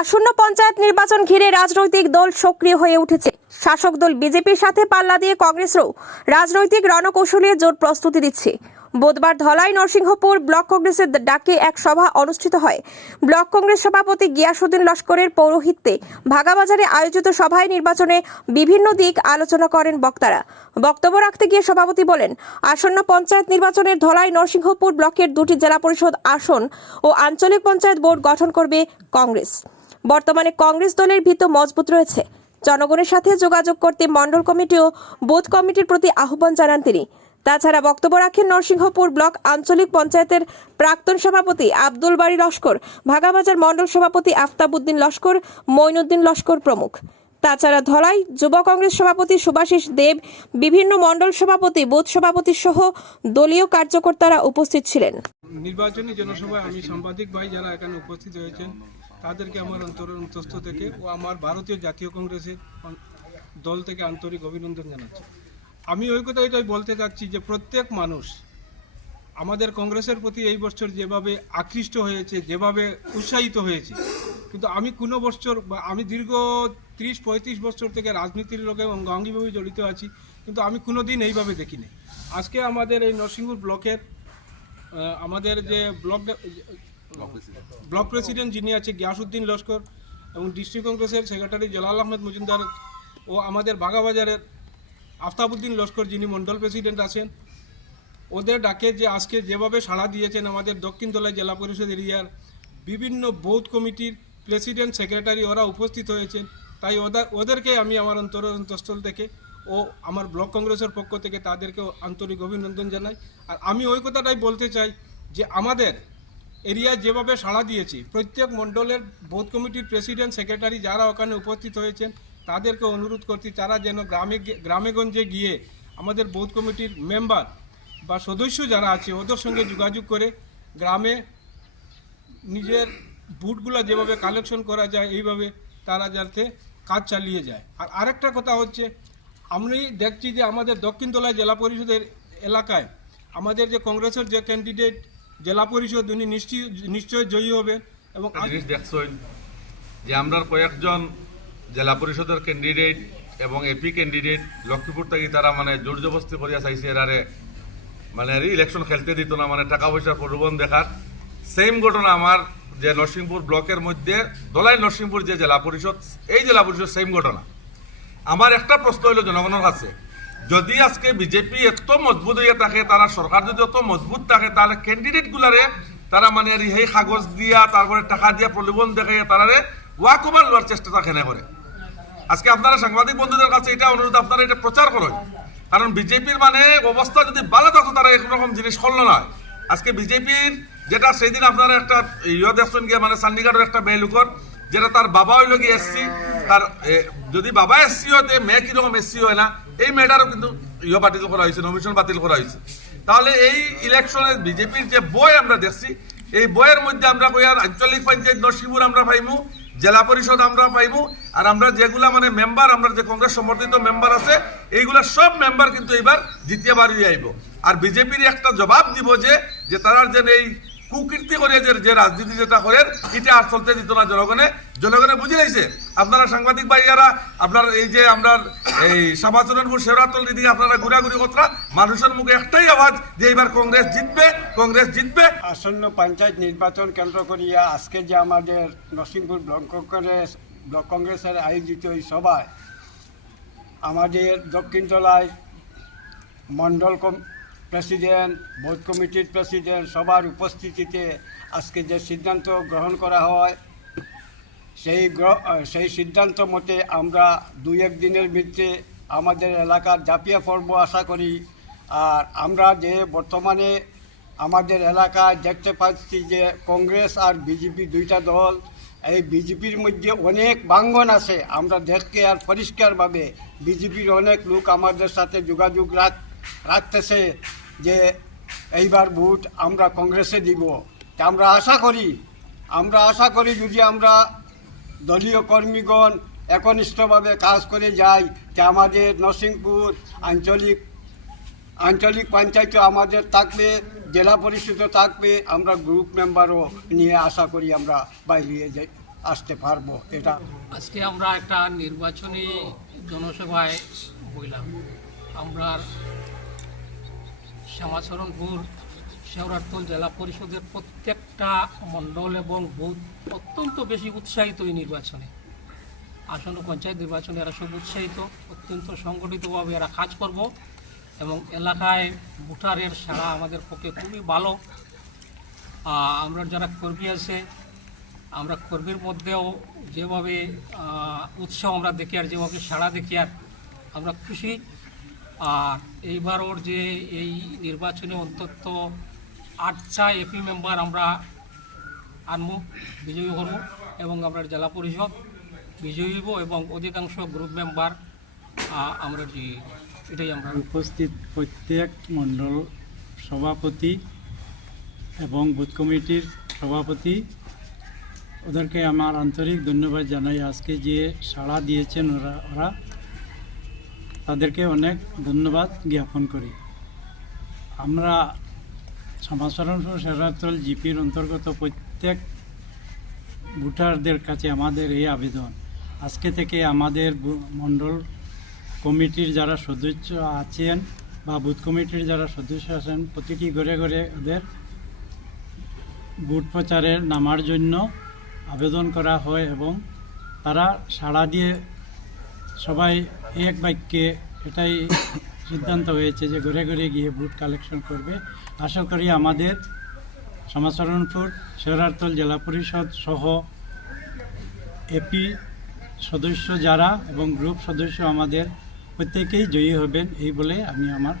আসন্ন পঞ্চায়েত নির্বাচন ঘিরে রাজনৈতিক দল সক্রিয় হয়ে উঠেছে। শাসক দল বিজেপির সাথে পাল্লা দিয়ে কংগ্রেসও রাজনৈতিক রণকৌশলে জোর প্রস্তুতি দিচ্ছে। বুধবার ধলাই নরসিংহপুর ব্লক কংগ্রেসের ডাকে এক সভা অনুষ্ঠিত হয়। ব্লক কংগ্রেস সভাপতি গিয়াসুদ্দিন লস্করের পৌরোহিত্যে ভাগাবাজারে আয়োজিত সভায় নির্বাচনে বিভিন্ন দিক আলোচনা করেন বক্তারা। বক্তব্য রাখতে গিয়ে সভাপতি বলেন, আসন্ন পঞ্চায়েত নির্বাচনের ধলাই নরসিংহপুর ব্লকের দুটি জেলা পরিষদ আসন ও আঞ্চলিক পঞ্চায়েত বোর্ড গঠন করবে কংগ্রেস। বর্তমানে কংগ্রেস দলের ভিত মজবুত রয়েছে। জনগণের সাথে যোগাযোগ করতে মণ্ডল কমিটি ও বুথ কমিটির প্রতি আহ্বান জানান তিনি। তাছাড়া বক্তব্য রাখেন নরসিংহপুর ব্লক আঞ্চলিক পঞ্চায়েতের প্রাক্তন সভাপতি আব্দুল বাড়ি লস্কর, ভাগাবাজার মণ্ডল সভাপতি আফতাবউদ্দিন লস্কর, মঈনুদ্দিন লস্কর প্রমুখ। তাছাড়া ধলাই যুব কংগ্রেস সভাপতি সুভাষিস দেব, বিভিন্ন মণ্ডল সভাপতি, বুথ সভাপতি সহ দলীয় কার্যকর্তারা উপস্থিত ছিলেন। নির্বাচনী জনসভায় আমি সাংবাদিক ভাই যারা এখানে উপস্থিত হয়েছেন, তাদেরকে আমার অন্তরের অন্তস্থ থেকে ও আমার ভারতীয় জাতীয় কংগ্রেসের দল থেকে আন্তরিক অভিনন্দন জানাচ্ছি। আমি ওই কথা এটাই বলতে চাচ্ছি যে প্রত্যেক মানুষ আমাদের কংগ্রেসের প্রতি এই বছর যেভাবে আকৃষ্ট হয়েছে যেভাবে উৎসাহিত হয়েছে কিন্তু আমি কোনো বছর বা আমি দীর্ঘ ত্রিশ পঁয়ত্রিশ বছর থেকে রাজনীতির লোকে অঙ্গাঙ্গিভাবে জড়িত আছি কিন্তু আমি কোনো দিন এইভাবে দেখিনি। আজকে আমাদের এই নরসিংপুর ব্লকের আমাদের যে ব্লক ব্লক প্রেসিডেন্ট। যিনি আছে গিয়াসুদ্দিন লস্কর এবং ডিস্ট্রিক্ট কংগ্রেসের সেক্রেটারি জলাল আহমেদ মজুমদার ও আমাদের বাগাবাজারের আফতাবুদ্দিন লস্কর যিনি মণ্ডল প্রেসিডেন্ট আছেন, ওদের ডাকে যে আজকে যেভাবে সাড়া দিয়েছেন আমাদের দক্ষিণ দলাই জেলা পরিষদ এরিয়ার বিভিন্ন বৌদ্ধ কমিটির প্রেসিডেন্ট, সেক্রেটারি ওরা উপস্থিত হয়েছেন। তাই ওদের ওদেরকে আমি আমার অন্তর, অন্তঃস্থল থেকে ও আমার ব্লক কংগ্রেসের পক্ষ থেকে তাদেরকেও আন্তরিক অভিনন্দন জানাই। আর আমি ওই কথাটাই বলতে চাই যে আমাদের এরিয়া যেভাবে সাড়া দিয়েছে, প্রত্যেক মণ্ডলের বোধ কমিটির প্রেসিডেন্ট, সেক্রেটারি যারা ওখানে উপস্থিত হয়েছেন তাদেরকে অনুরোধ করছি তারা যেন গ্রামে গ্রামেগঞ্জে গিয়ে আমাদের বোধ কমিটির মেম্বার বা সদস্য যারা আছে ওদের সঙ্গে যোগাযোগ করে গ্রামে নিজের বুটগুলো যেভাবে কালেকশন করা যায় এইভাবে তারা যাতে কাজ চালিয়ে যায় আর আরেকটা কথা হচ্ছে আমি দেখছি যে আমাদের দক্ষিণ তলায় জেলা পরিষদের এলাকায় আমাদের যে কংগ্রেসের যে ক্যান্ডিডেট জেলা পরিষদ উনি নিশ্চয় নিশ্চয় জয়ী হবেন এবং দেখছেন যে আমরা কয়েকজন জেলা পরিষদের ক্যান্ডিডেট এবং এপি ক্যান্ডিডেট লক্ষ্মীপুর থেকে তারা মানে জোর জবস্তি করিয়া চাইছে এরারে মানে ইলেকশন খেলতে দিত না মানে টাকা পয়সার প্রলোভন দেখার। সেম ঘটনা আমার যে নরসিংপুর ব্লকের মধ্যে, দলাই নরসিংপুর যে জেলা পরিষদ, এই জেলা পরিষদ সেম ঘটনা। আমার একটা প্রশ্ন হইল জনগণের কাছে, যদি আজকে বিজেপি এত মজবুত হয়ে থাকে, তারা সরকার যদি এত মজবুত থাকে, তাহলে ক্যান্ডিডেট গুলারে তারা মানে এই কাগজ দিয়া, তারপরে টাকা দিয়া প্রলোভন দেখাইয়া তারারে ওয়াক লওয়ার চেষ্টাটা খেনে করে। আজকে আপনারা সাংবাদিক বন্ধুদের কাছে এটা অনুরোধ, আপনারা এটা প্রচার করুন। কারণ বিজেপির মানে অবস্থা যদি ভালো থাকতো তারা এরকম জিনিস করল না। আজকে বিজেপির যেটা, সেদিন আপনারা একটা ইয়ে দেখছেন গিয়ে মানে চণ্ডীগড়ের একটা মেয়ে লোকর, যেটা তার বাবা হইল গিয়ে এসসি। তার যদি বাবা এসসি হতে মেয়ে কীরকম এসসি হয় না? এই মেয়েটারও কিন্তু ইয়ে বাতিল করা হয়েছে নমিশন বাতিল করা হয়েছে। তাহলে এই ইলেকশনে বিজেপির যে বই আমরা দেখছি, এই বইয়ের মধ্যে আমরা কই আর আঞ্চলিক পঞ্চায়েত নরসিংপুর আমরা পাইমু। জেলা পরিষদ আমরা পাইব, আর আমরা যেগুলা মানে মেম্বার আমরা যে কংগ্রেস সমর্থিত মেম্বার আছে, এইগুলা সব মেম্বার কিন্তু এবার দ্বিতীয় বাড়ি আইব। আর বিজেপির একটা জবাব দিব যে যে তারা যেন এই কুকীর্তি করে যে যে রাজনীতি যেটা করে, এটা আর চলতে দিত না জনগণে। জনগণে বুঝে লাইছে আপনারা সাংবাদিক ভাইয়ারা, আপনার এই যে আমরা এই সামাচরণপুর শেওরাতল দিকে আপনারা ঘুরাঘুরি কথা মানুষের মুখে একটাই আওয়াজ যে এবার কংগ্রেস জিতবে কংগ্রেস জিতবে। আসন্ন পঞ্চায়েত নির্বাচন কেন্দ্র করিয়া আজকে যে আমাদের নরসিংপুর ব্লক কংগ্রেস, ব্লক কংগ্রেসের আয়োজিত এই সভায় আমাদের দক্ষিণতলায় মণ্ডল কম প্রেসিডেন্ট বোর্ড কমিটির প্রেসিডেন্ট সবার উপস্থিতিতে আজকে যে সিদ্ধান্ত গ্রহণ করা হয়, সেই সেই সিদ্ধান্ত মতে আমরা দুই এক দিনের মধ্যে আমাদের এলাকার জাপিয়া পর্ব আশা করি। আর আমরা যে বর্তমানে আমাদের এলাকায় দেখতে পাচ্ছি যে কংগ্রেস আর বিজেপি দুইটা দল, এই বিজেপির মধ্যে অনেক বাঙ্গন আছে। আমরা দেখকে আর পরিষ্কারভাবে বিজেপির অনেক লোক আমাদের সাথে যোগাযোগ রাখ রাখতেছে। যে এইবার ভোট আমরা কংগ্রেসে দিব। তা আমরা আশা করি, আমরা আশা করি যদি আমরা দলীয় কর্মীগণ একনিষ্ঠভাবে কাজ করে যাই যে আমাদের নরসিংপুর আঞ্চলিক আঞ্চলিক পঞ্চায়েত আমাদের থাকবে, জেলা পরিষদও থাকবে, আমরা গ্রুপ মেম্বারও নিয়ে আশা করি আমরা বাইরে যে, আসতে পারব। এটা আজকে আমরা একটা নির্বাচনী জনসভায় বইলাম। আমরা শ্যামাচরণপুর শেওরাতল জেলা পরিষদের প্রত্যেকটা মণ্ডল এবং বুথ অত্যন্ত বেশি উৎসাহিত এই নির্বাচনে। আসন্ন পঞ্চায়েত নির্বাচনে এরা সব উৎসাহিত, অত্যন্ত সংগঠিতভাবে এরা কাজ করব এবং এলাকায় ভোটারের সারা আমাদের পক্ষে খুবই ভালো। আমরা যারা কর্মী আছে, আমরা কর্মীর মধ্যেও যেভাবে উৎসাহ আমরা দেখি আর যেভাবে সাড়া দেখি আর আমরা খুশি। আর এইবার ওর যে এই নির্বাচনে অন্তত আটটা এপি মেম্বার আমরা আনব, বিজয়ী হব এবং আমরা জেলা পরিষদ বিজয়ী হব এবং অধিকাংশ গ্রুপ মেম্বার আমরা যে এটাই আমরা। উপস্থিত প্রত্যেক মণ্ডল সভাপতি এবং বুথ কমিটির সভাপতি, ওদেরকে আমার আন্তরিক ধন্যবাদ জানাই। আজকে যে সাড়া দিয়েছেন ওরা ওরা তাদেরকে অনেক ধন্যবাদ জ্ঞাপন করি। আমরা সমাচরণপুর শেরাতল জিপির অন্তর্গত প্রত্যেক ভোটারদের কাছে আমাদের এই আবেদন। আজকে থেকে আমাদের মণ্ডল কমিটির যারা সদস্য আছেন বা বুথ কমিটির যারা সদস্য আছেন, প্রতিটি ঘরে ঘরে ওদের বুথ প্রচারে নামার জন্য আবেদন করা হয় এবং তারা সাড়া দিয়ে সবাই এক বাক্যে এটাই সিদ্ধান্ত হয়েছে যে ঘুরে ঘুরে গিয়ে ভোট কালেকশন করবে। আশা করি আমাদের সমাচরণপুর শেরারতল জেলা পরিষদ সহ এপি সদস্য যারা এবং গ্রুপ সদস্য আমাদের প্রত্যেকেই জয়ী হবেন, এই বলে আমি আমার